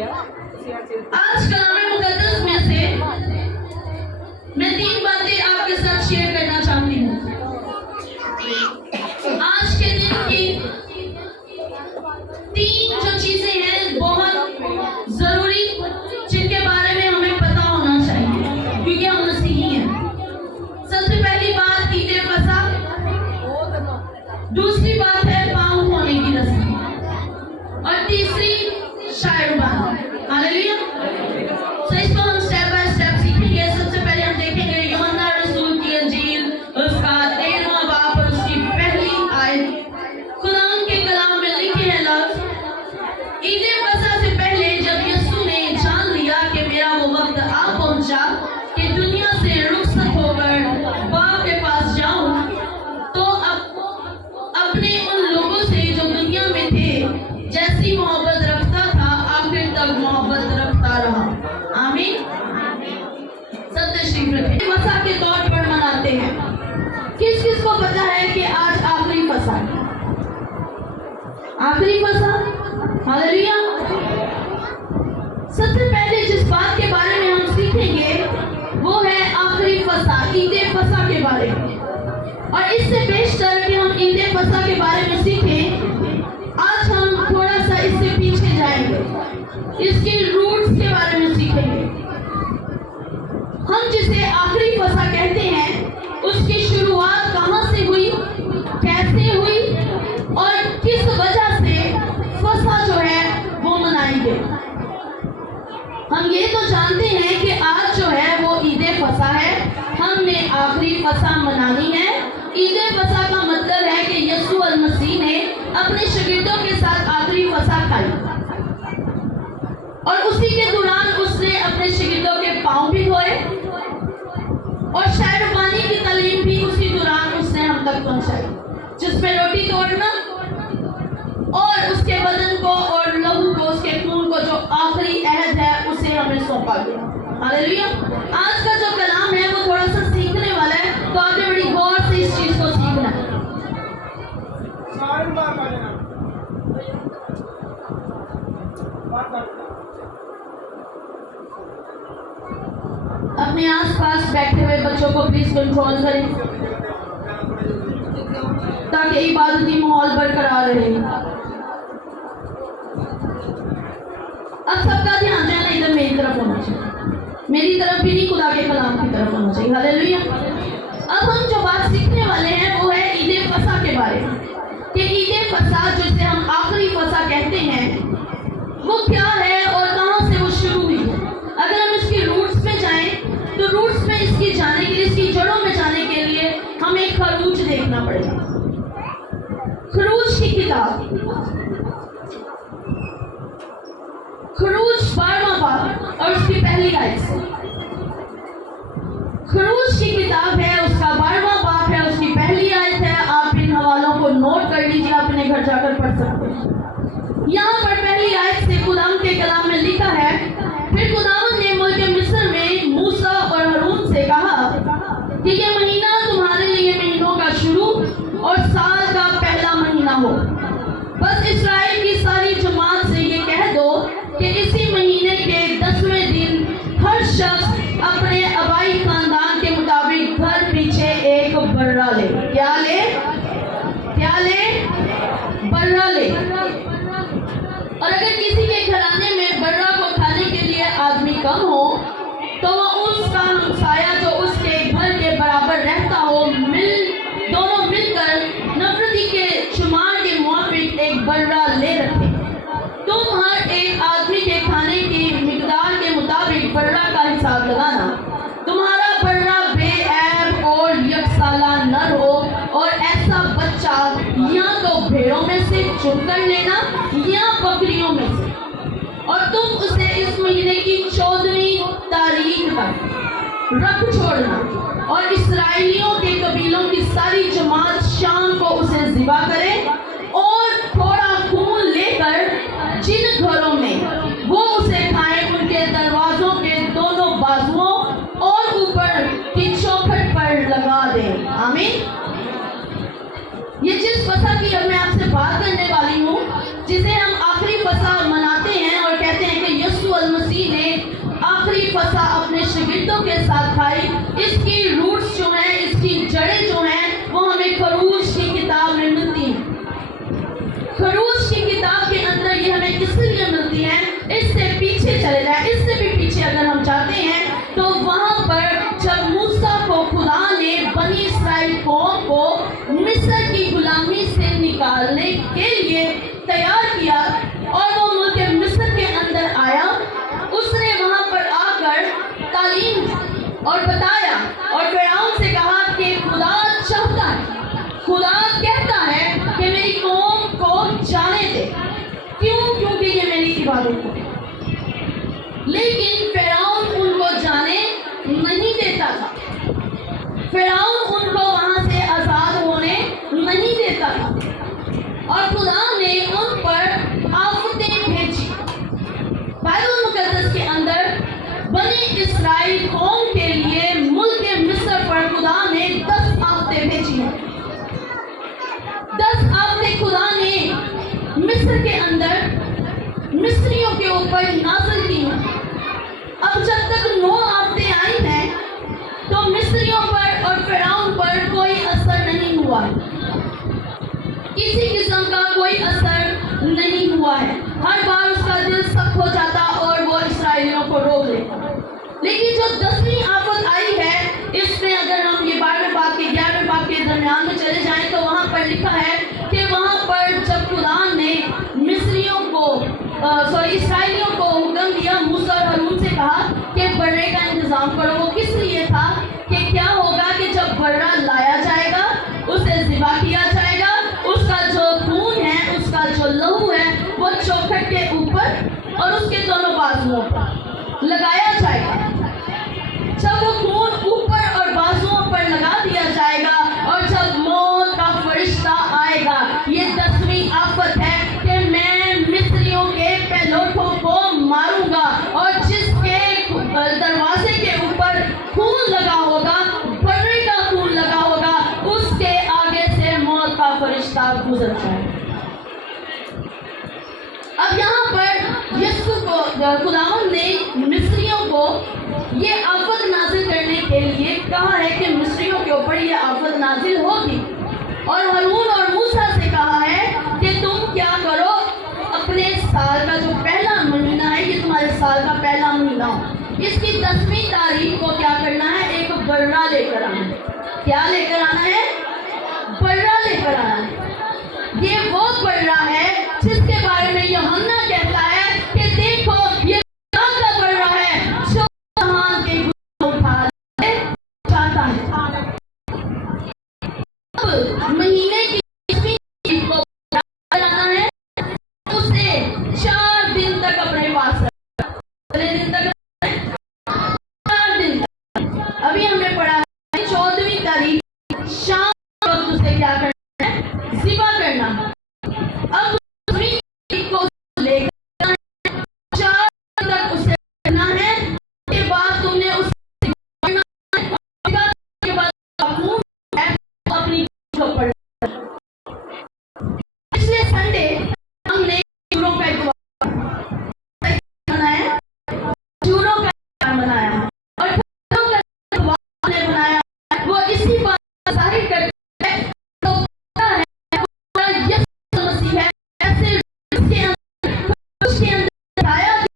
آج کلام مقدس میں سے میں 3 باتیں آپ کے ساتھ شیئر کرنا چاہتی ہوں۔ آج کے دن کی 3 جو چیزیں ہیں بہت ضروری، جن کے بارے میں ہمیں پتا ہونا چاہیے کیونکہ ہم مسیحی ہیں۔ سب سے پہلی بات عید فصح، دوسری بات ہے پاؤں دھونے کی رسم، اور تیسری شاعر باندھنا۔ ہاللیلویا۔ تو اس کو ہم سٹیپ بائی سٹیپ سیکھیں گے۔ سب سے پہلے ہم دیکھیں گے یوحنا رسول کی انجیل، اس کا 13واں باب اور اس کی پہلی آیت۔ خدا کے کلام میں لکھے ہیں لفظ، عید فصح سے پہلے جب یسوع نے جان لیا کہ میرا وہ وقت آ پہنچا کہ دنیا سے رخصت ہو کر باپ کے پاس جاؤں، تو اپنے ان لوگوں سے جو دنیا میں تھے جیسی محبت رکھتا تھا آخر تک محبت رکھتا رہا۔ آمین۔ سب تشریف رکھیں۔ فصح کے طور پر مناتے ہیں۔ کس کس کو پتا ہے کہ آج آخری فصح ہے؟ آخری فصح، ہاللیلویا۔ سب سے پہلے جس بات کے بارے میں ہم سیکھیں گے وہ ہے آخری فصح، عید فصح کے بارے میں۔ اور اس سے بیشتر کہ ہم عید فصح کے بارے میں سیکھیں، آج ہم تھوڑا سا اس سے پیچھے جائیں گے، اس کے روٹس کے بارے میں سیکھیں گے۔ ہم جسے آخری فصح کہتے ہیں، اس کی شروعات کہاں سے ہوئی، کیسے ہوئی، اور کس وجہ سے فصح جو ہے وہ منائی گئی۔ ہم یہ تو جانتے ہیں کہ آج جو ہے وہ عید فصح ہے، ہم نے آخری فصح منانی ہے۔ عید فصح کا مطلب ہے کہ یسوع المسیح نے اپنے شاگردوں کے ساتھ آخری فصح کھائی، اور اسی کے دوران اس نے اپنے شاگردوں کے پاؤں بھی دھوئے، اور شاعر پانی کی تعلیم بھی اسی دوران اس نے ہم تک پہنچائی، جس میں روٹی توڑنا اور اس کے بدن کو اور لہو کو، اس کے خون کو، جو آخری عہد ہے اسے ہمیں سونپا گیا۔ ہاللیلویا۔ آج کا جو کلام ہے وہ تھوڑا سا سیکھنے والا ہے، تو آپ نے بڑی غور سے اس چیز کو سیکھنا ہے۔ اپنے آس پاس بیٹھے ہوئے بچوں کو پلیز کنٹرول کریں تاکہ عبادتی ماحول برقرار رہے۔ اب سب کا دھیان جو ہے نا ادھر میری طرف ہونا چاہیے، میری طرف بھی نہیں، خدا کے کلام کی طرف ہونا چاہیے۔ ہاللیلویا۔ اب ہم جو بات سیکھنے والے ہیں وہ ہے عید فصح کے بارے میں، کہ عید فصح جسے ہم آخری فصح کہتے ہیں وہ کیا ہے اور کہاں سے وہ شروع ہوئی ہے۔ اگر ہم اس کی روٹس میں جائیں تو روٹس میں اس کی جانے کے لیے، اس کی جڑوں میں جانے کے لیے ہمیں خروج دیکھنا پڑے گا۔ خروج کی کتاب، خروج 12واں باب اور اس کی پہلی آیت سے۔ خروج کی کتاب ہے، اس کا 12واں باب ہے، اس کی پہلی آیت ہے۔ آپ ان حوالوں کو نوٹ کر لیجیے، آپ انہیں گھر جا کر پڑھ سکتے ہیں۔ یہاں پر پہلی آیت سے خداوند کے کلام میں لکھا ہے، پھر خداوند نے ملک مصر میں موسیٰ اور ہارون سے کہا کہ یہ مہینہ تمہارے لیے مہینوں کا شروع اور سال کا پہلا مہینہ ہو۔ بس اسرائیل کی ساری جماعت سے یہ کہہ دو کہ اسی مہینے کے 10ویں دن ہر شخص اپنے آبائی خاندان کے مطابق گھر پیچھے ایک برہ لے۔ کیا لے؟ کیا لے؟ برہ لے۔ اور اگر کسی کے گھرانے میں برہ کو کھانے کے لیے آدمی کم ہو تو وہ اس کا ہمسایہ جو اس کے گھر کے برابر رہتا ہو دونوں مل کر نفرتی کے شمار کے موافق ایک برہ لے رکھے۔ تم ہر ایک آدمی کے کھانے کی مقدار کے مطابق برہ کا حساب لگانا۔ تمہارا برہ بے عیب اور یکسالہ نر ہو، اور ایسا بچہ یا تو بھیڑوں میں سے چن کر لینا یا بکریوں میں سے، اور تم اسے اس مہینے کی 14ویں تاریخ تک رکھ چھوڑنا، اور اسرائیلیوں کے قبیلوں کی ساری جماعت شام کو اسے ذبح کرے، اور تھوڑا خون لے کر جن گھروں میں وہ اسے کھائے ان کے دروازوں کے دونوں بازوؤں اور اوپر کی چوکھٹ پر لگا دے۔ آمین۔ یہ جس فصح کی اب میں آپ سے بات کرنے والی ہوں، جسے ہم آخری فصح مناتے ہیں اور کہتے ہیں کہ की फसा अपने शागिर्दों के साथ खाई। इसकी रूट्स जो हैं, इसकी जड़ें जो हैं, वो हमें खरूज की किताब में मिलती हैं। खरूज की किताब के अंदर ये हमें इसलिए मिलती हैं, इससे पीछे चले जाए, इससे भी पीछे अगर हम जाते हैं तो वहाँ पर जब मूसा को खुदा ने बनी इस्राएल कौम को मिस्र की गुलामी से निकालने के लिए तैयार किया और वो मुल्क मिस्र के अंदर आया, उसने वहाँ पर आकर तालीम और बताया और फिरौन से कहा कि खुदा चाहता है, खुदा कहता है कि मेरी कौम को जाने दे। क्यों? क्योंकि ये मेरी इबादत है। लेकिन फिरौन उनको जाने नहीं देता था, फिरौन उनको वहाँ से आज़ाद होने नहीं देता था और खुदा ने उन पर आफतें भेजी। बाइबल मुकद्दस के अंदर बनी इस्राएल कौम के लिए मुल्क मिस्र पर खुदा ने 10 आफतें भेजी हैं। 10 आफतें खुदा ने मिस्र के अंदर मिस्रियों के ऊपर नाज़िल की हैं। अब जब तक 9 आफतें आई हैं तो मिस्रियों पर और फिरौन पर कोई असर नहीं हुआ है, किसी किस्म का कोई असर नहीं हुआ है। हर बार उसका दिल सख्त हो जाता और वो इसराइलियों को रोक लेता। लेकिन जो 10वीं आफत आई है, इसमें अगर हम ये 12वें बाब के 11वें बाब के दरमियान में चले जाएं तो वहाँ पर लिखा है कि वहाँ पर जब खुदा ने मिस्रियों को इसराइलियों को हुक्म दिया, मूसा और हारून से कहा कि बर्रे का इंतज़ाम करो। वो किस लिए था कि क्या होगा कि जब बर्रा लाया जाएगा, उसे ज़िबा किया जाएगा, उसका जो खून है, उसका जो लहू है, वो चौखट के ऊपर और उसके दोनों बाजुओं पर लगाया जाएगा। जब वो खून ऊपर और बाजुओं पर लगा दिया जाएगा और जब मौत का फरिश्ता आएगा, ये 10वीं आफत है कि मैं मिस्रियों के पहलोठों को मारूंगा और जिसके दरवाजे के ऊपर खून लगा होगा, बर्रे का खून लगा होगा, उसके आगे से मौत का फरिश्ता गुजर जाएगा। अब यहाँ पर यीशु को खुदावंद ने मिस्रियों को ये आफत नाजिल करने के लिए कहा है कि मिस्रियों के ऊपर ये आफत नाजिल होगी और हारून और मूसा से कहा है कि तुम क्या करो, अपने साल का जो पहला महीना है, ये तुम्हारे साल का पहला महीना हो, इसकी 10वीं तारीख को क्या करना है, एक बर्रा लेकर आना है। क्या लेकर आना है? बर्रा लेकर आना है। ये वो बर्रा है जिसके बारे में यूहन्ना कहता है कि देखो ये खुदा का बर्रा है जो जहान के गुनाह उठा ले जाता है। अब महीने की 10वीं तारीख को लाना है, उसे 4 दिन तक अपने पास रखना। कितने दिन तक? 4 दिन तक। अभी हमने पढ़ा है 14वीं तारीख शाम को उसे क्या करना है? ज़िबा करना है। अब 10वीं तारीख को लेकर 4 दिन तक उसे रखना है। उसके बाद तुमने उसे के बाद अपनी पढ़। पिछले संडे हमने चूरों का बनाया, चूरों का बनाया और चूरों का हमने बनाया, वो इसी बात का जाहिर करता है तो पता है यीशु मसीह है। ऐसे उसके अंदर बताया है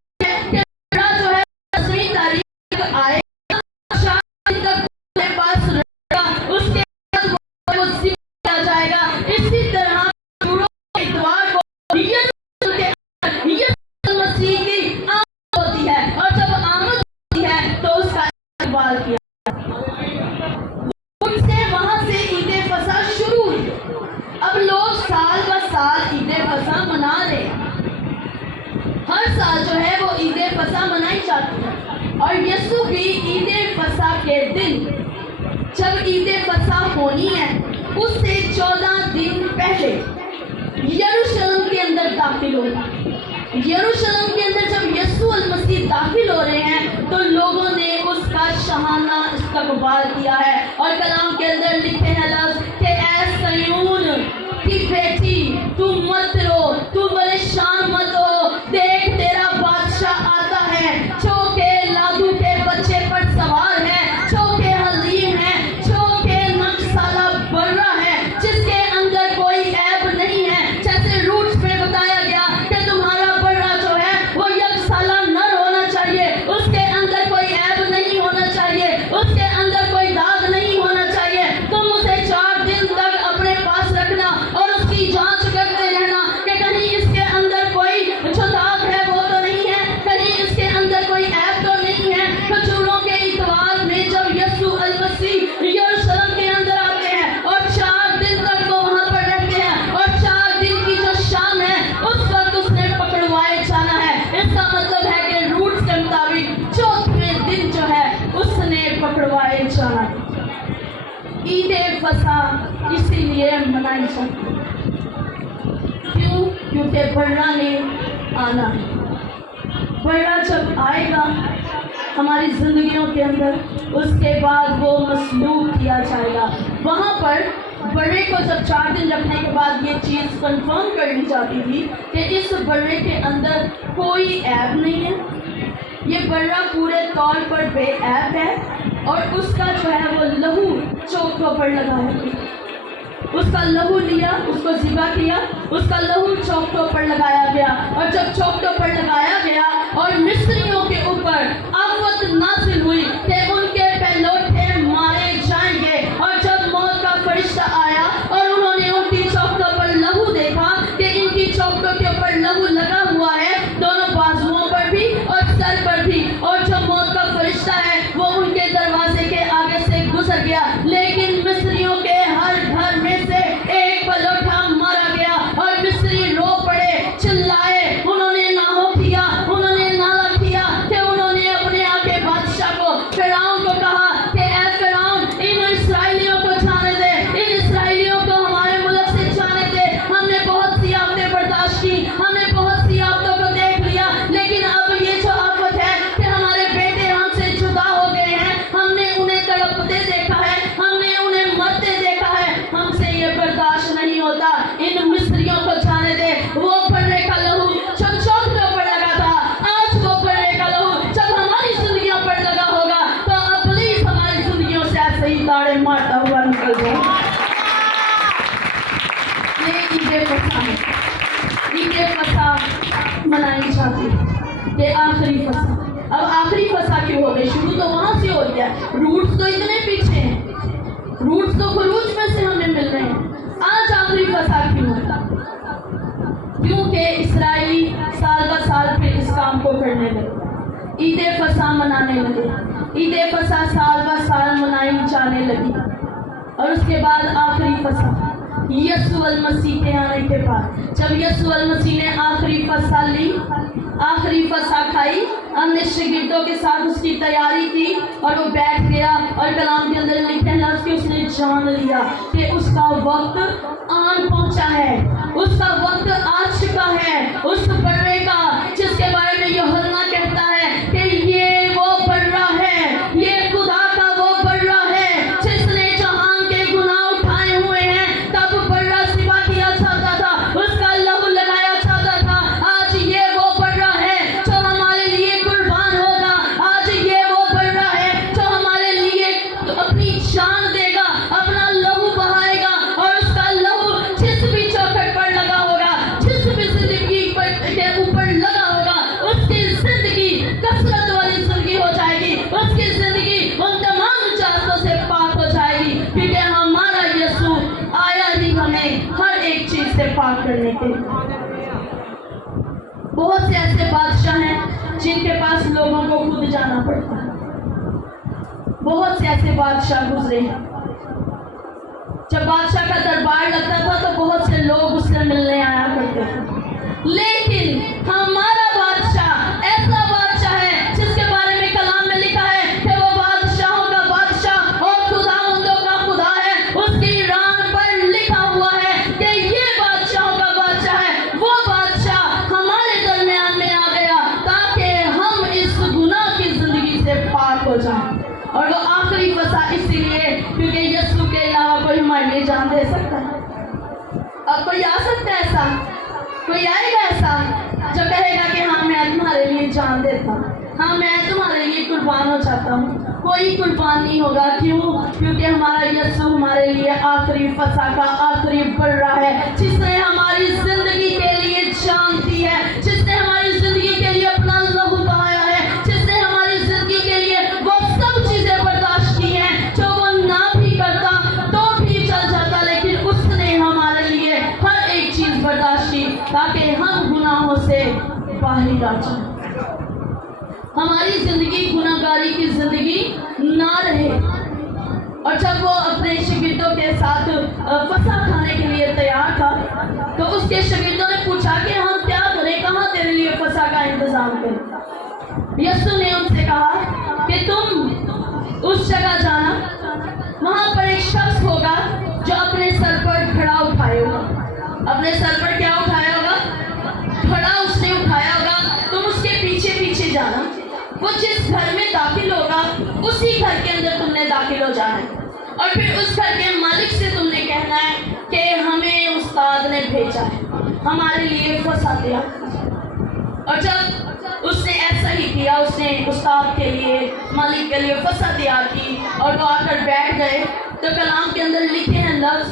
कि बड़ा जो है 10वीं तारीख आएगा, 4 दिन तक अपने पास रहेगा, उसके बाद वो ज़िबा किया जाएगा। इसी तरह चूरों के द्वार को यीशु मसीह की आमद होती है और जब आमद होती है तो उसका इस्तकबाल किया। उनसे वहां से ईद फसह शुरू हुई। अब लोग साल ब साल ईद फसह मना रहे हैं। हर साल जो है वो ईद फसह मनाई जाती है और यीशु की ईद फसह के दिन जब ईद फसह होनी है, उससे 14 दिन पहले यरूशलेम के अंदर दाखिल होगा। यरूशलेम के अंदर जब यीशु मसीह दाखिल हो रहे हैं तो लोगों ने उसका शहाना इस्तकबाल किया है और कलाम के अंदर लिखे हैं लफ्ज़ कि ऐ सयून की बेटी तू मत रो, तू परेशान मत हो, देख तेरा बादशाह आता है जो के लादू के बर्रा ने आना है। बर्रा जब आएगा हमारी ज़िंदगियों के अंदर, उसके बाद वो मसलूब किया जाएगा। वहाँ पर बर्रे को जब 4 दिन रखने के बाद ये चीज़ कंफर्म कर ली जाती थी कि इस बर्रे के अंदर कोई ऐब नहीं है, ये बर्रा पूरे तौर पर बेऐब है, और उसका जो है वो लहू चौकों पर लगाया, उसका लहू लिया, उसको ज़िबा किया, उसका लहू चौकों पर लगाया गया। और जब चौकों पर लगाया गया और मिस्रियों के ऊपर आफत नाज़िल हुई कि उनके पहलौठे मारे जाएंगे, और जब मौत का फरिश्ता आया और उन्होंने उनकी चौकों पर लहू देखा कि इनकी चौकों के ऊपर लहू लगा हुआ है, दोनों बाजुओं पर भी और सर पर भी, और जो मौत का फरिश्ता है वो उनके दरवाजे के आगे से गुजर गया, लेकिन मिस्रियों के हर घर में से एक पलौठा मारा गया और मिस्री रो पड़े, चिल्लाए, उन्होंने नाहो किया, उन्होंने नाला किया कि उन्होंने अपने आगे बादशाह को, फिरौन को कहा कि ऐ फिरौन, इन इस्राएलियों को जाने दे, इन इस्राएलियों को हमारे मुल्क से जाने दे। हमने बहुत सी आफतें बर्दाश्त की, हमने बहुत सी आफतों को देख लिया, लेकिन अब ये जो आफत है कि हमारे बेटे हमसे जुदा हो गए हैं, हमने उन्हें तड़पते देखा है, हमने उन्हें मरते देखा है, हमसे ये बर्दाश्त नहीं होता, इन मिस्रियों को जाने दे। वो बर्रे का लहू जब चौकों पर लगा था, आज वो बर्रे का लहू जब हमारी जिंदगियों पर लगा होगा तो इब्लीस हमारी जिंदगियों से ऐसे ही ताड़े मारता हुआ निकल जाएगा। ये ईद फसह है, ईद फसह मनाई जाती है, ये आखिरी फसह। अब आखिरी फसह क्यों हो गई? शुरू तो वहां से हो रही है, रूट्स तो इतने पीछे हैं, रूट्स तो खरूज में से हमें मिल रहे हैं। आज आखिरी फसह क्यों होता? क्योंकि इस्राएली साल का साल फिर इस काम को करने लगे, ईद फसह मनाने लगे, ईद फसह साल का साल मनाई जाने लगी। और उसके बाद आखिरी फसह यीशु अल मसीह के आने के बाद, जब यीशु अल मसीह ने आखिरी फसह ली, आखिरी फसह खाई, हमने शागिर्दों के साथ उसकी तैयारी की और वो बैठ गया, और कलाम के अंदर लिखे लफ्ज़ कि उसने जान लिया कि उसका वक्त आन पहुंचा है, उसका वक्त आ चुका है उस बर्रे का, जिसके बारे में यूहन्ना कहता है कि ये वो बर्रा है, ये खुदा का वो बर्रा है जिसने जहान के गुनाह उठाए हुए हैं। तब बर्रा ज़िबा किया जाता था, उसका लहू लगाया जाता था। आज ये वो बर्रा है जो हमारे लिए कुर्बान होगा, आज ये वो बर्रा है जो हमारे लिए अपनी जान देगा, अपना लहू बहाएगा, और उसका लहू जिस भी चौखट पर लगा होगा, जिस भी जिंदगी के ऊपर लगा होगा, उसकी जिंदगी कसरत वाली जिंदगी हो जाएगी, उसकी जिंदगी उन तमाम जातों से पाक हो जाएगी, क्योंकि हमारा यीशु आया ही हमें हर एक चीज से पाक करने के लिए। बहुत से ऐसे बादशाह हैं जिनके पास लोगों को खुद जाना पड़ता है, बहुत से ऐसे बादशाह गुजरे हैं। जब बादशाह का दरबार लगता था तो बहुत से लोग उससे मिलने आया करते थे, लेकिन हमारा बादशाह ऐसा बादशाह है जिसके बारे में कलाम में लिखा है कि वो बादशाहों का बादशाह और खुदावंदों का खुदा है। उसकी रान पर लिखा हुआ है कि ये बादशाहों का बादशाह है। वो बादशाह हमारे दरमियान में आ गया ताकि हम इस गुनाह की जिंदगी से पाक हो जाएं। और वो आखिरी फसह इसीलिए क्योंकि यीशु के अलावा कोई हमारे लिए जान दे सकता है। अब कोई आ सकता है ऐसा? कोई आएगा ऐसा जो कहेगा कि हाँ मैं तुम्हारे लिए जान देता हूँ, हाँ मैं तुम्हारे लिए कुर्बान हो जाता हूँ? कोई कुर्बान नहीं होगा। क्यों? क्योंकि हमारा यीशु हमारे लिए आखिरी फसह का आखिरी बर्रा है, जिसने हमारी जिंदगी के लिए जान दी है, जिसने हमारी जिंदगी के लिए अपना लहू बहाया है, जिसने हमारी जिंदगी के लिए वो सब चीजें बर्दाश्त की हैं जो वो ना भी करता तो भी चल जाता, लेकिन उसने हमारे लिए हर एक चीज बर्दाश्त की ताकि हम गुनाहों से बाहर आ जाएं, हमारी जिंदगी गुनाहगारी की जिंदगी ना रहे। और जब वो अपने शागिर्दों के साथ फसह खाने के लिए तैयार था तो उसके शागिर्दों ने पूछा कि हम क्या करें, कहाँ तेरे लिए फसह का इंतजाम करें? यीशु ने उनसे कहा कि तुम उस जगह जाना, वहाँ पर एक शख्स होगा जो अपने सर पर घड़ा उठाए होगा। अपने सर पर क्या उठाया होगा? वो जिस घर में दाखिल होगा उसी घर के अंदर तुमने दाखिल हो जाना है, और फिर उस घर के मालिक से तुमने कहना है कि हमें उस्ताद ने भेजा है हमारे लिए फसा दिया। और जब उसने ऐसा ही किया, उसने उस्ताद के लिए, मालिक के लिए फसा दिया की और वो आकर बैठ गए, तो कलाम के अंदर लिखे हैं लफ्ज़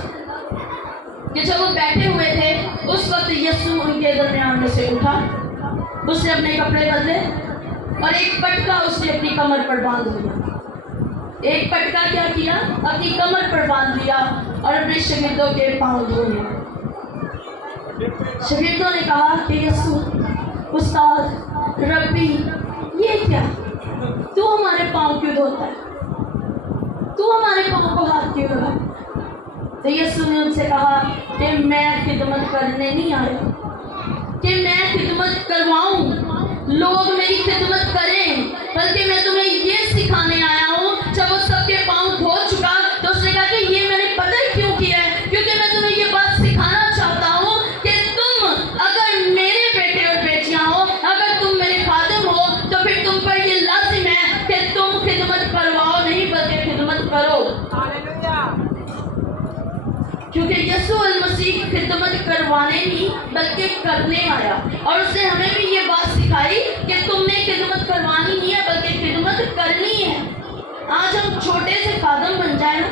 कि जब वो बैठे हुए थे उस वक्त यीशु उनके दरमियान में से उठा, उसने अपने कपड़े बदले और एक पटका उसने अपनी कमर पर बांध लिया। एक पटका क्या किया? अपनी कमर पर बांध लिया और अपने शागिर्दों के पांव धो लिए। शागिर्दों ने कहा कि यीशु, उस्ताद, रब्बी, ये क्या? तू हमारे पांव क्यों धोता है? तू हमारे पांव को हाथ क्यों लगा? तो यीशु ने उनसे कहा कि मैं खिदमत करने नहीं आया, कि मैं खिदमत करवाऊं, लोग मेरी खिदमत करें, बल्कि मैं तुम्हें ये सिखाने आया हूँ। जब वो सबके पांव धो चुका तो उसने कहा कि ये मैंने पता ही क्यों किया है, क्योंकि मैं तुम्हें ये बात सिखाना चाहता हूँ कि तुम अगर मेरे बेटे और बेटियां हो, अगर तुम मेरे खादिम हो, तो फिर तुम पर ये लाजिम है कि तुम खिदमत करवाओ नहीं बल्कि खिदमत करो। क्योंकि यीशु मसीह खिदमत करवाने नहीं बल्कि करने आया, और उसने हमें भी ये बात सिखाई कि तुमने खिदमत करवानी नहीं है बल्कि खिदमत करनी है। आज हम छोटे से खादम बन जाए ना,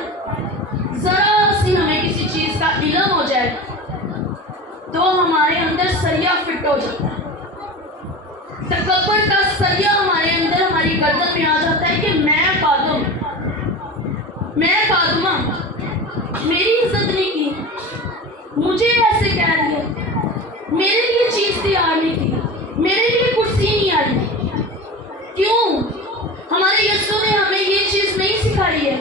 जरा सी हमें किसी चीज का इल्म हो जाए तो हमारे अंदर सरिया फिट हो जाता है, तकब्बुर का सरिया हमारे अंदर, हमारी गर्दन में आ जाता है कि मैं खादम, मैं खादमा, मेरी इज्जत नहीं की, मुझे ऐसे कह रही है, मेरे लिए चीज तैयार नहीं की, मेरे लिए कुर्सी नहीं आई। क्यों? हमारे यीशु ने हमें ये चीज नहीं सिखाई है।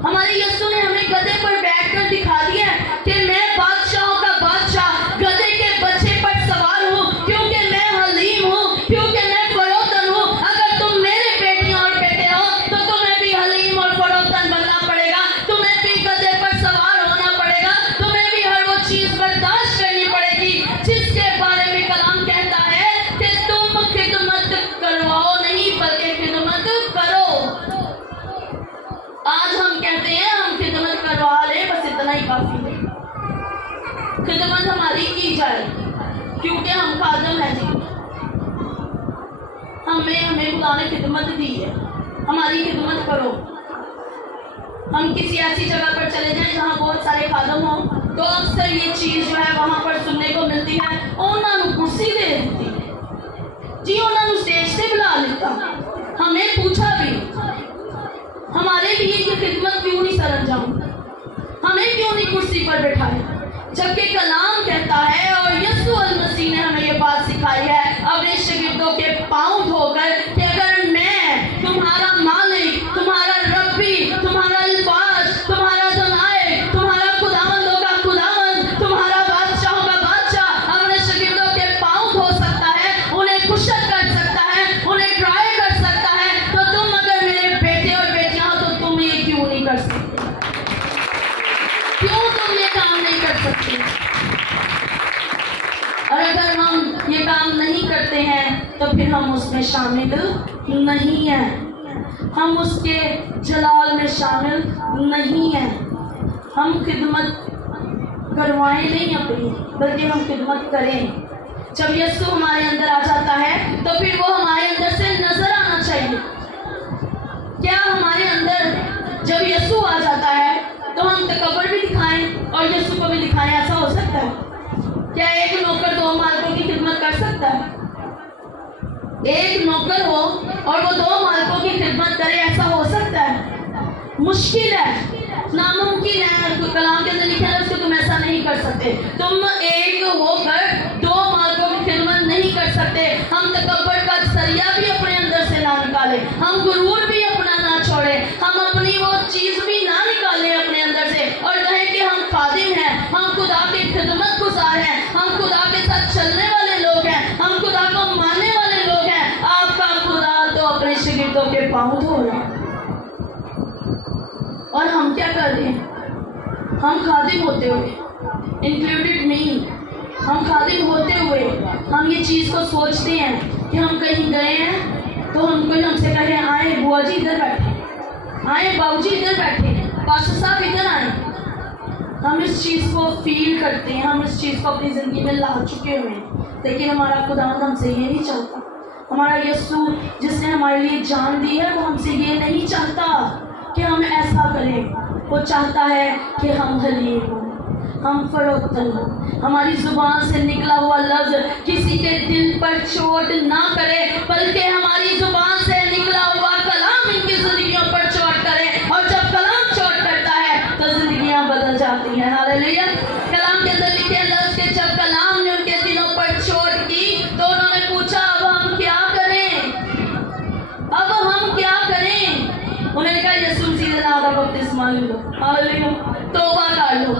हमारे यीशु ने हमें गधे पर बैठकर दिखा दिया है कि मैं बादशाहों का बादशाह गधे के बच्चे पर सवार हूँ, क्योंकि मैं हलीम हूँ, क्योंकि मैं फरोतन हूँ। अगर तुम मेरे बेटियां और बेटे हो तो तुम्हें भी हलीम और फरोतन बनना पड़ेगा, तुम्हें भी गधे पर सवार होना पड़ेगा, तुम्हें भी हर वो चीज बर्दाश्त करनी पड़ेगी जिसके बारे में कलाम कहता है कि तुम खिदमत करवाओ नहीं बल्कि खिदमत करो। आज हम कहते हैं हम खिदमत करवा ले, बस इतना ही काफी है, खिदमत हमारी की जाए क्योंकि हम खादम हैं जी, हमें खुदा ने खिदमत दी है, हमारी खिदमत करो। हम किसी ऐसी जगह पर चले जाएं जहाँ बहुत सारे खादम हों तो अक्सर ये चीज़ जो है वहाँ पर सुनने को मिलती है, उन्होंने कुर्सी दे दी जी, उन्होंने स्टेज से बुला लेता, हमें पूछा भी हमारे लिए ये खिदमत क्यों नहीं सर अंजाम, हमें क्यों नहीं कुर्सी पर बैठाए, जबकि कलाम कहता है और यीशु मसीह ने हमें ये बात सिखाई है अपने शागिर्दों के पांव धोकर कि अगर मैं तुम्हारा मालिक, तुम्हारा रब्बी, तुम्हारा अल्फाज, तुम्हारा दनाए, तुम्हारा खुदावंदों का खुदावंद, तुम्हारा बादशाहों का बादशाह अपने शागिर्दों के पांव धो सकता है, उन्हें कुशल कर सकता है, उन्हें ट्राई कर सकता है, तो तुम अगर मेरे बेटे और बेटियां हो तो तुम ये क्यों नहीं कर सकते? क्यों तुम ये काम नहीं कर सकते? और अगर हम ये काम नहीं करते हैं तो फिर हम उसमें शामिल नहीं हैं, हम उसके जलाल में शामिल नहीं हैं। हम खिदमत करवाएं नहीं अपनी बल्कि हम खिदमत करें। जब यीशु हमारे अंदर आ जाता है तो फिर वो हमारे अंदर से नजर आना चाहिए। क्या हमारे अंदर जब यीशु आ जाता है तो हम तकब्बुर भी दिखाएं और यीशु को भी दिखाएं? ऐसा हो सकता है? क्या एक नौकर दो मालिकों की खिदमत कर सकता है? एक नौकर हो और वो दो मालिकों की खिदमत करे, ऐसा हो सकता है? मुश्किल है, नामुमकिन है। कलाम के अंदर लिखा है उसको तुम ऐसा नहीं कर सकते। तुम एक होकर दो मालिकों की खिदमत नहीं कर सकते। हम तकब्बुर का सरिया भी अपने अंदर से ना निकाले, हम गुरूर भी अपना ना छोड़े, हम अपनी वो चीज भी ना निकाले अपने अंदर से और कहें कि हम खादिम हैं, हम खुदा की खिदमत गुजार हैं, हम खुदा के साथ चलने वाले लोग हैं, हम खुदा को मानने वाले लोग हैं। आपका खुदा तो अपने शागिर्दों के पांव धो रहा है और हम क्या कर रहे हैं? हम खादिम होते हुए, इंक्लूडेड मी, हम खादिम होते हुए हम ये चीज़ को सोचते हैं कि हम कहीं गए हैं तो हम कोई हमसे कहे आए बुआ जी इधर बैठे, आए बाबू जी इधर बैठे, पास्टर साहब इधर आए, हम इस चीज़ को फील करते हैं, हम इस चीज़ को अपनी ज़िंदगी में ला चुके हुए हैं। लेकिन हमारा खुदावंद हमसे ये नहीं चाहता। हमारा यीशु जिसने हमारे लिए जान दी है, वो हमसे ये नहीं चाहता कि हम ऐसा करें। वो चाहता है कि हम हलीम हों, हम फरोख्तन हों, हमारी ज़ुबान से निकला हुआ लफ्ज़ किसी के दिल पर चोट ना करे, बल्कि हमारी ज़ुबान से निकला हुआ कलाम इनकी ज़िंदगियों पर चोट करे। और जब कलाम चोट करता है तो ज़िंदगियाँ बदल जाती हैं। हालेलुया। कलाम के अंदर लिखे लफ्ज़ के जब कलाम ने उनके दिलों पर चोट की तो उन्होंने पूछा अब हम क्या करें, अब हम क्या करें। उन्होंने कहा यीशु मसीह के नाम का बपतिस्मा ले लो, हालेलुया, तौबा कर लो,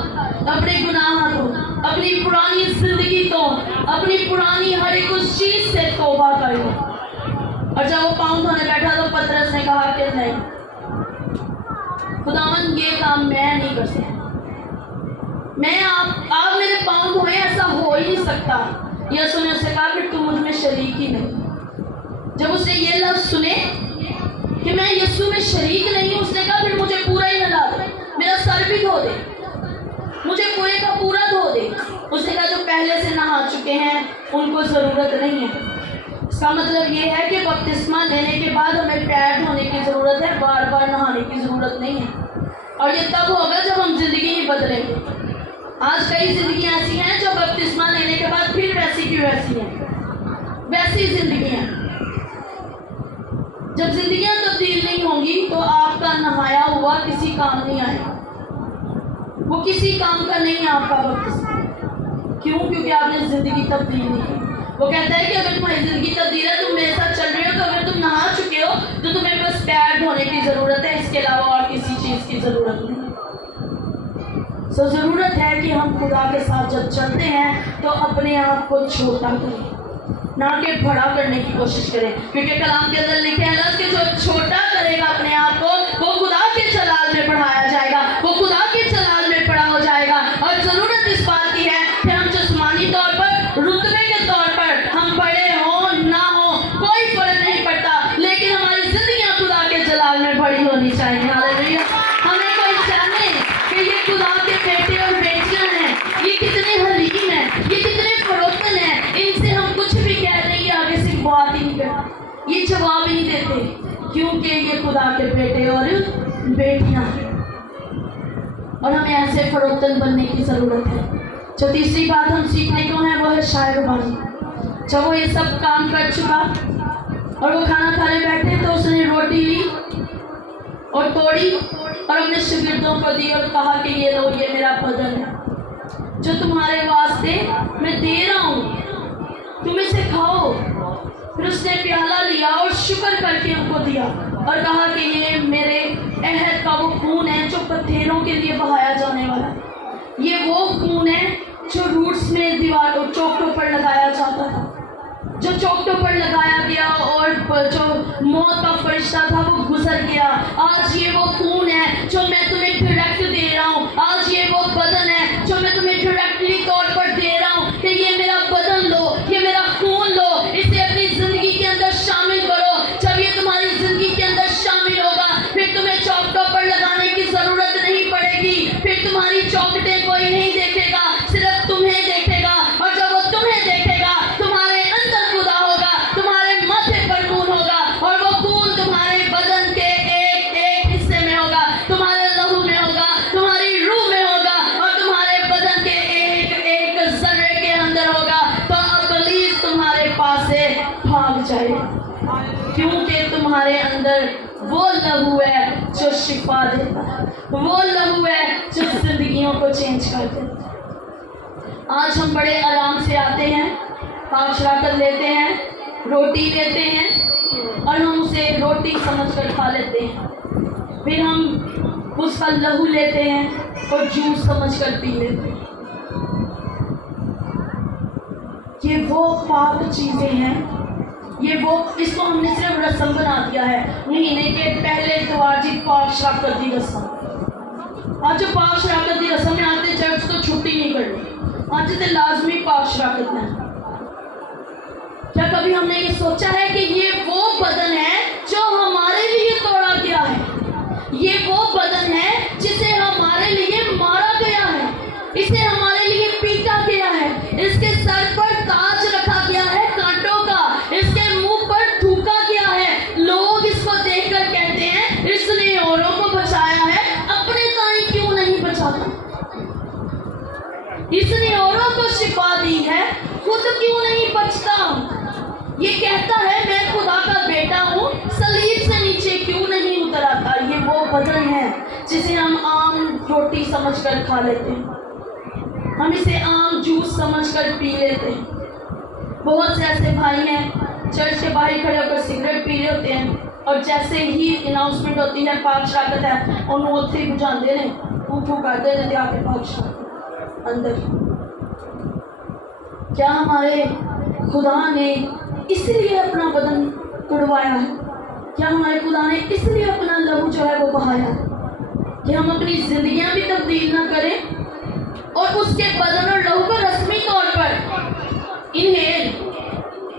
अपने गुनाह को, अपनी पुरानी जिंदगी को, अपनी पुरानी हर एक उस चीज से तौबा कर लो। और जब वो पाँव धोने बैठा तो पतरस ने कहा कि नहीं खुदावंद, ये काम मैं नहीं कर सकता, मैं आप मेरे पाँव धोए, ऐसा हो ही नहीं सकता। यीशु ने उससे कहा फिर तुम मुझ में शरीक ही नहीं। जब उसने ये लफ्ज़ सुने कि मैं यीशु में शरीक नहीं, उसने कहा फिर मुझे पूरा ही नहला दे, मेरा सर भी धो दे, मुझे पूरे का पूरा धो दे। उसने कहा जो पहले से नहा चुके हैं उनको ज़रूरत नहीं है। इसका मतलब ये है कि बपतिस्मा लेने के बाद हमें पैर धोने की ज़रूरत है, बार बार नहाने की ज़रूरत नहीं है। और ये तब होगा जब हम ज़िंदगी ही बदलेंगे। आज कई ज़िंदगियाँ ऐसी हैं जो बपतिस्मा लेने के बाद फिर वैसी की वैसी हैं, वैसी ज़िंदगियाँ। जब ज़िंदगियाँ तब्दील नहीं होंगी तो आपका नहाया हुआ किसी काम नहीं आएगा, वो किसी काम का नहीं है आपका बपतिस्मा। क्यों? क्योंकि आपने ज़िंदगी तब्दील नहीं की। वो कहता है कि अगर तुम्हारी ज़िंदगी तब्दील है, तुम मेरे साथ चल रहे हो, तो अगर तुम नहा चुके हो तो तुम्हें बस पैर धोने की ज़रूरत है, इसके अलावा और किसी चीज़ की ज़रूरत नहीं। सो ज़रूरत है कि हम खुदा के साथ जब चलते हैं तो अपने आप को छोटा करें, ना कि बड़ा करने की कोशिश करें। क्योंकि कलाम के अंदर लिखे हैं कि जो छोटा करेगा अपने आप को, वो खुदा के जलाल में बढ़ाया जाएगा, वो खुदा के जलाल में बड़ा हो जाएगा। और ज़रूरत इस बात की है कि हम जिस्मानी तौर पर, रुतबे के तौर पर हम बड़े हों ना हो, कोई फर्क नहीं पड़ता, लेकिन हमारी ज़िंदगियाँ खुदा के जलाल में बड़ी होनी चाहिए। हालेलुया। हमें कोई जाने कि ये खुदा के बेटे और बेटियाँ हैं, ये कितने हलीम हैं, ये कितने फरोख्तन हैं, इनसे हम कुछ भी कह दें ये आगे से बात ही नहीं करते, ये जवाब ही नहीं देते, क्योंकि ये खुदा के बेटे और बेटियाँ हैं। और हमें ऐसे फरोख्तन बनने की ज़रूरत है। जो तीसरी बात हम सीखने को है वो है शायरबानी। जब वो ये सब काम कर चुका और वो खाना खाने बैठे तो उसने रोटी ली और तोड़ी और अपने शागिर्दों को दी और कहा कि ये लो, ये मेरा बदन है जो तुम्हारे वास्ते मैं दे रहा हूँ, तुम इसे खाओ। फिर उसने प्याला लिया और शुक्र करके उनको दिया और कहा कि ये मेरे अहद का वो खून है जो पत्थरों के लिए बहाया जाने वाला है, ये वो खून है जो रूट्स में दीवार और चौखटों पर लगाया जाता था, जो चौखटों पर लगाया गया और जो मौत का फरिश्ता था वो गुजर गया। आज ये वो खून है जो मैं तुम्हें डायरेक्ट दे रहा हूँ, आज ये वो बदन है जो मैं तुम्हें डायरेक्टली तौर पर दे रहा हूँ कि ये मेरा बदन लो, ये मेरा खून लो, इसे अपनी ज़िंदगी के अंदर शामिल करो। जब ये तुम्हारी ज़िंदगी के अंदर शामिल होगा फिर तुम्हें चौखटों पर लगाने की ज़रूरत नहीं पड़ेगी, फिर तुम्हारी चौखटें कोई नहीं देखेगा, सिर्फ तुम्हें देखेगा। और जब वो तुम्हें देखेगा तुम्हारे अंदर खुदा होगा, तुम्हारे माथे पर खून होगा और वो खून तुम्हारे बदन के एक एक हिस्से में होगा, तुम्हारे लहू में होगा, तुम्हारी रूह में होगा और तुम्हारे बदन के एक एक जर्रे के अंदर होगा। तो इब्लीस तुम्हारे पास से भाग जाएगा, क्योंकि तुम्हारे अंदर वो लहू है जो शिफा देता है, वो लहू है जो जिंदगियों को चेंज कर देता है। आज हम बड़े आराम से आते हैं, पाक शराकत लेते हैं, रोटी लेते हैं और हम उसे रोटी समझकर खा लेते हैं, फिर हम उसका लहू लेते हैं और जूस समझकर पी लेते हैं। ये वो पाक चीज़ें हैं, ये वो, इसको हमने सिर्फ रस्म बना दिया है। महीने के पहले इतवार जी पाक शराकत की रस्म, आज जो पाक शराकत की रस्म में आते चर्च तो छुट्टी नहीं करनी, आज तो लाजमी पाक शराकत है। क्या कभी हमने ये सोचा है कि ये वो बदन है کیوں نہیں بچتا؟ یہ کہتا ہے میں خدا کا بیٹا ہوں، صلیب سے نیچے کیوں نہیں اتر آتا؟ یہ وہ بدن ہے جسے ہم عام روٹی سمجھ کر کھا لیتے ہیں، ہم اسے عام جوس سمجھ کر پی لیتے ہیں۔ بہت سے ایسے بھائی ہیں چرچ کے باہر کھڑے ہو کر سگریٹ پی رہے ہوتے ہیں، اور جیسے ہی اناؤنسمنٹ ہوتی ہے پاک شراکت ہے، انہوں اتھے ہی بجھان دے رہے پھو کرتے رہتے آ کے پاک شراکت اندر۔ کیا ہمارے خدا نے اس لیے اپنا بدن توڑوایا ہے؟ کیا ہمارے خدا نے اس لیے اپنا لہو جو ہے وہ بہایا ہے کہ ہم اپنی زندگیاں بھی تبدیل نہ کریں اور اس کے بدن اور لہو کو رسمی طور پر انہیل،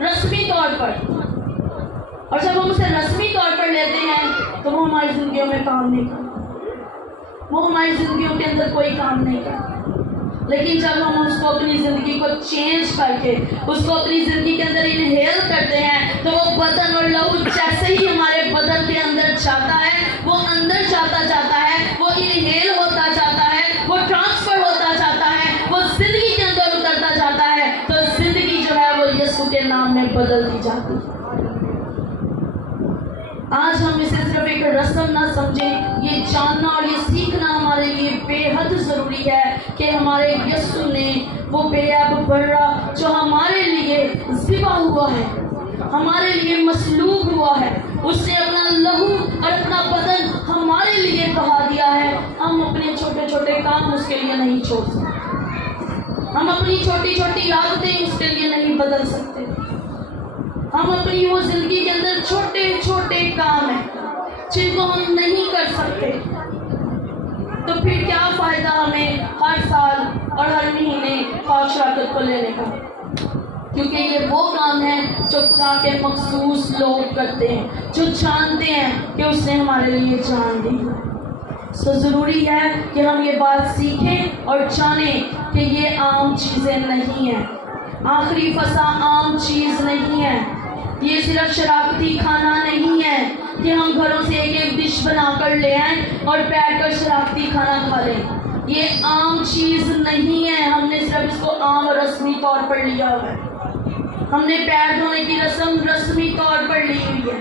رسمی طور پر، اور جب ہم اسے رسمی طور پر لیتے ہیں تو وہ ہماری زندگیوں میں کام نہیں کرتا، وہ ہماری زندگیوں کے اندر کوئی کام نہیں کرتا۔ لیکن جب ہم اس کو اپنی زندگی کو چینج کر کے اس کو اپنی زندگی کے اندر انہیل کرتے ہیں تو وہ بدن اور لہو جیسے ہی ہمارے بدن کے اندر جاتا ہے، وہ اندر جاتا ہے، وہ انہیل ہوتا جاتا ہے، وہ ٹرانسفر ہوتا جاتا ہے، وہ زندگی کے اندر اترتا جاتا ہے، تو زندگی جو ہے وہ یسوع کے نام میں بدلتی جاتی ہے۔ آج ہم اسے صرف ایک رسم نہ سمجھیں، یہ جاننا اور یہ سیکھنا ہمارے لیے بے حد ضروری ہے کہ ہمارے یسوع نے وہ بے عیب برا جو ہمارے لیے ذبح ہوا ہے، ہمارے لیے مصلوب ہوا ہے، اس نے اپنا لہو اور اپنا بدن ہمارے لیے بہا دیا ہے۔ ہم اپنے چھوٹے چھوٹے کام اس کے لیے نہیں چھوڑ سکتے، ہم اپنی چھوٹی چھوٹی عادتیں اس کے لیے نہیں بدل سکتے، ہم اپنی وہ زندگی کے اندر چھوٹے چھوٹے کام ہیں جن کو ہم نہیں کر سکتے، تو پھر کیا فائدہ ہمیں ہر سال اور ہر مہینے پاک شراکت کو لینے کا؟ کیونکہ یہ وہ کام ہے جو خدا کے مخصوص لوگ کرتے ہیں، جو جانتے ہیں کہ اس نے ہمارے لیے جان دی۔ سو ضروری ہے کہ ہم یہ بات سیکھیں اور جانیں کہ یہ عام چیزیں نہیں ہیں، آخری فصا عام چیز نہیں ہے، یہ صرف شراکتی کھانا نہیں ہے کہ ہم گھروں سے ایک ایک ڈش بنا کر لے آئیں اور بیٹھ کر شراکتی کھانا کھا لیں۔ یہ عام چیز نہیں ہے، ہم نے صرف اس کو عام اور رسمی طور پر لیا ہوا ہے، ہم نے پیر دھونے کی رسم رسمی طور پر لی ہوئی ہے۔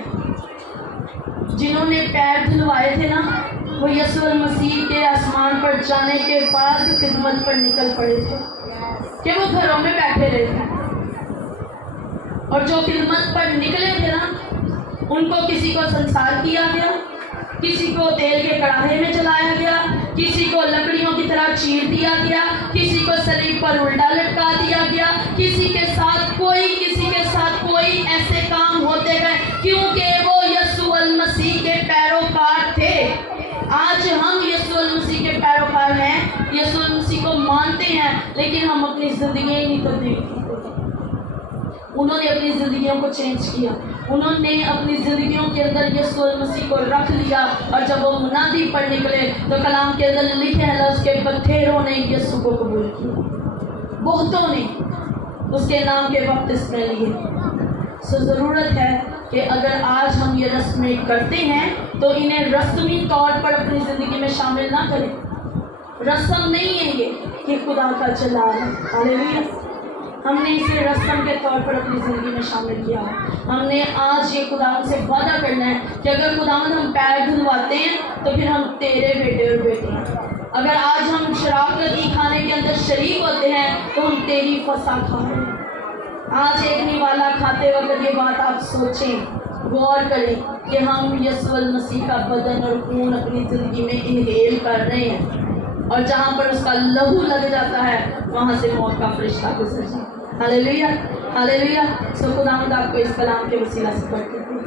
جنہوں نے پیر دھلوائے تھے نا، وہ یسوع المسیح کے آسمان پر جانے کے بعد خدمت پر نکل پڑے تھے کہ وہ گھروں میں بیٹھے رہے تھے، اور جو خدمت پر نکلے تھے نا ان کو کسی کو سنسار کیا گیا، کسی کو تیل کے کڑاہے میں جلایا گیا، کسی کو لکڑیوں کی طرح چیر دیا گیا، کسی کو صلیب پر الٹا لٹکا دیا گیا، کسی کے ساتھ کوئی ایسے کام ہوتے گئے کیونکہ وہ یسوع المسیح کے پیروکار تھے۔ آج ہم یسوع المسیح کے پیروکار ہیں، یسوع المسیح کو مانتے ہیں، لیکن ہم اپنی زندگیاں ہی نہیں تبدیل کرتے۔ انہوں نے اپنی زندگیوں کو چینج کیا، انہوں نے اپنی زندگیوں کے اندر یسوع المسیح کو رکھ لیا، اور جب وہ منادی پر نکلے تو کلام کے اندر لکھے ہیں لفظ کے بتھیروں نے یسوع کو قبول کیا، بہتوں نے اس کے نام کے بپتسمے لیے۔ سو ضرورت ہے کہ اگر آج ہم یہ رسمیں کرتے ہیں تو انہیں رسمی طور پر اپنی زندگی میں شامل نہ کریں۔ رسم نہیں ہے یہ کہ خدا کا جلال ہے، ہاللیلویا۔ ہم نے اسے رسم کے طور پر اپنی زندگی میں شامل کیا ہے۔ ہم نے آج یہ خداوند سے وعدہ کرنا ہے کہ اگر خداوند ہم پیر دھلواتے ہیں تو پھر ہم تیرے بیٹے اور بیٹی ہیں۔ اگر آج ہم شراکتی کھانے کے اندر شریک ہوتے ہیں تو ہم تیری فصا کھا رہے ہیں۔ آج ایک نوالا کھاتے وقت یہ بات آپ سوچیں، غور کریں کہ ہم یسوع المسیح کا بدن اور خون اپنی زندگی میں انہیل کر رہے ہیں، اور جہاں پر اس کا لہو لگ جاتا ہے وہاں سے موت کا فرشتہ گزر جاتا ہے۔ ہاللیلویا، ہاللیلویا۔ سو خداوند آپ کو اس کلام کے وسیلہ سے برکت دے۔